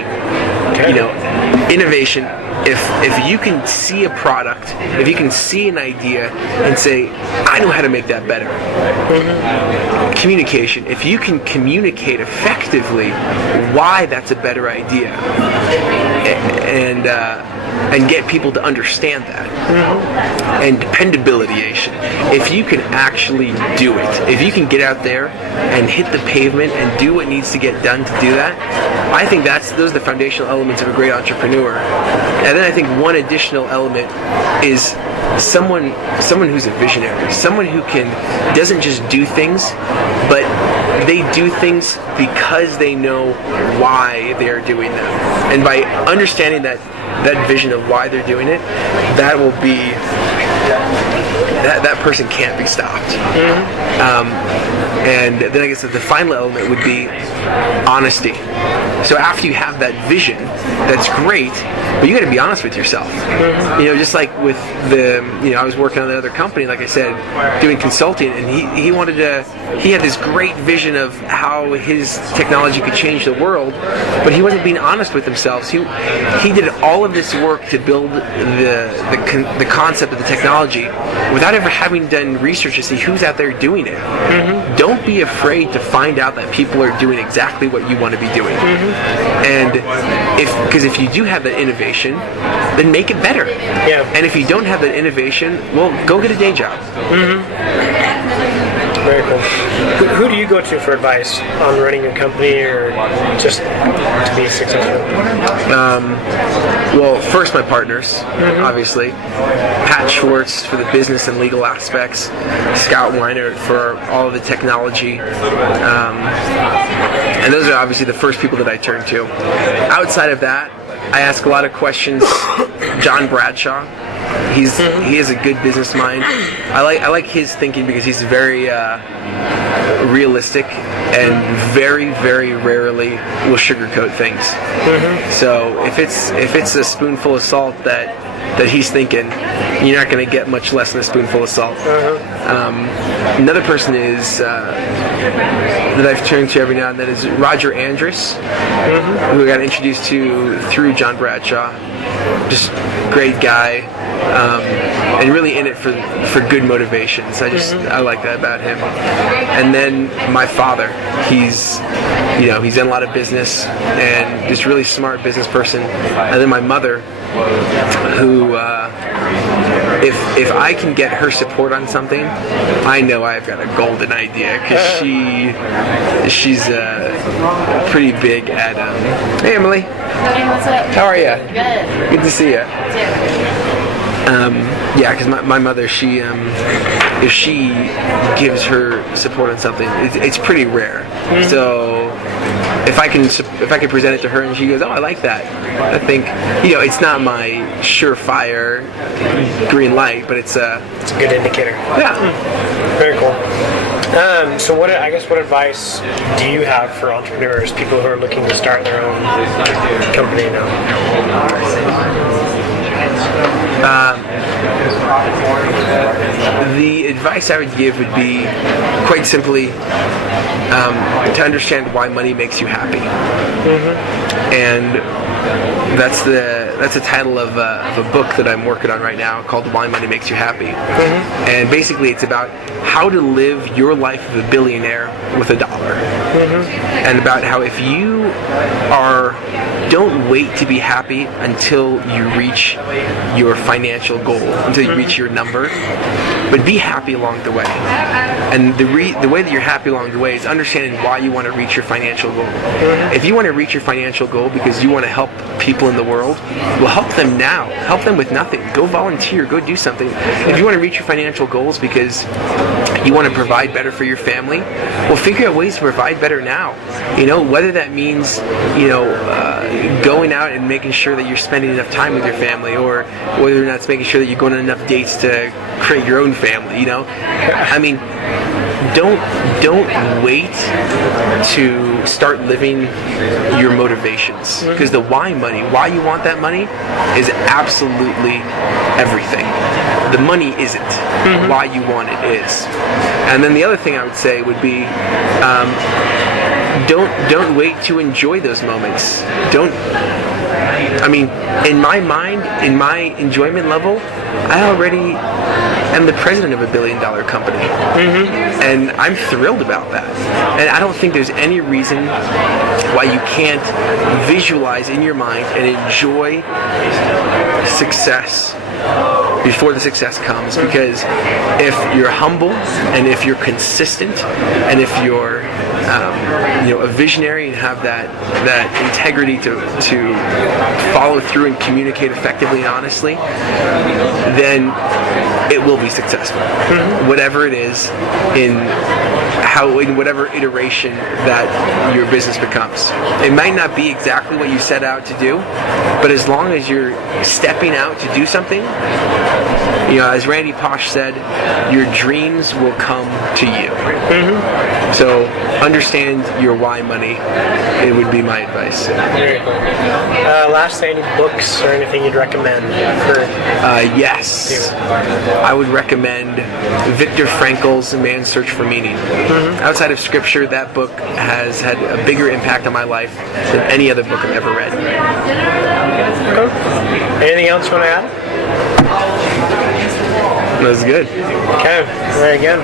You know, innovation. If you can see a product, if you can see an idea and say, I know how to make that better. Communication. If you can communicate effectively why that's a better idea, and get people to understand that. And dependabilityation. If you can actually do it, if you can get out there and hit the pavement and do what needs to get done to do that, I think those are the foundational elements of a great entrepreneur. And then I think one additional element is someone who's a visionary, someone who doesn't just do things, but they do things because they know why they are doing them. And by understanding that vision of why they're doing it, that will be that person can't be stopped. And then I guess the final element would be honesty. So after you have that vision, that's great, but you got to be honest with yourself. You know, just like with I was working on another company, like I said, doing consulting, and he had this great vision of how his technology could change the world, but he wasn't being honest with himself. So he did all of this work to build the concept of the technology without ever having done research to see who's out there doing it. Don't be afraid to find out that people are doing exactly what you want to be doing. And because if you do have that innovation, then make it better. Yeah. And if you don't have that innovation, well, go get a day job. Very cool. Who do you go to for advice on running your company or just to be successful? Well, first my partners, obviously. Pat Schwartz for the business and legal aspects. Scott Weiner for all of the technology. And those are obviously the first people that I turn to. Outside of that, I ask a lot of questions. John Bradshaw. He has a good business mind. I like his thinking because he's very realistic and very, very rarely will sugarcoat things. So if it's a spoonful of salt that he's thinking, you're not going to get much less than a spoonful of salt. Another person is that I've turned to every now and then is Roger Andrus, who I got introduced to through John Bradshaw. Just great guy, and really in it for good motivations. I like that about him. And then my father, he's done a lot of business and just really smart business person. And then my mother, who if I can get her support on something, I know I've got a golden idea, because she's pretty big at hey Emily. Hey, what's up? How are you? Good. Good to see you. Yeah, because my mother, if she gives her support on something, it's pretty rare. So if I can present it to her and she goes, oh, I like that, I think it's not my surefire green light, but it's a good indicator. Yeah. Very cool. So what advice do you have for entrepreneurs, people who are looking to start their own company now? The advice I would give would be, quite simply, to understand why money makes you happy. And that's the title of a book that I'm working on right now called Why Money Makes You Happy. And basically it's about how to live your life of a billionaire with $1. And about how if you don't wait to be happy until you reach your financial goal, until you reach your number, but be happy along the way. And the way that you're happy along the way is understanding why you want to reach your financial goal. If you want to reach your financial goal because you want to help people in the world, well, help them now. Help them with nothing. Go volunteer. Go do something. If you want to reach your financial goals because you want to provide better for your family, well, figure out ways to provide better now. Whether that means, going out and making sure that you're spending enough time with your family, or whether or not it's making sure that you're going on enough dates to create your own family. I mean, don't wait to start living your motivations, because the why you want that money is absolutely everything. The money isn't. Why you want it is. And then the other thing I would say would be don't wait to enjoy those moments. I mean, in my mind, in my enjoyment level, I already am the president of $1 billion company, and I'm thrilled about that. And I don't think there's any reason why you can't visualize in your mind and enjoy success before the success comes. Because if you're humble, and if you're consistent, and if you're a visionary and have that integrity to follow through and communicate effectively and honestly, then it will be successful. Whatever it is, in whatever iteration that your business becomes. It might not be exactly what you set out to do, but as long as you're stepping out to do something, as Randy Posh said, your dreams will come to you. So understand your why money. It would be my advice. Very cool. Lastly, any books or anything you'd recommend for? Yes, I would recommend Viktor Frankl's Man's Search for Meaning. Outside of scripture, that book has had a bigger impact on my life than any other book I've ever read. Okay. Anything else you want to add? That was good. Okay, very good.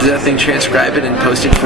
Does that thing transcribe it and post it?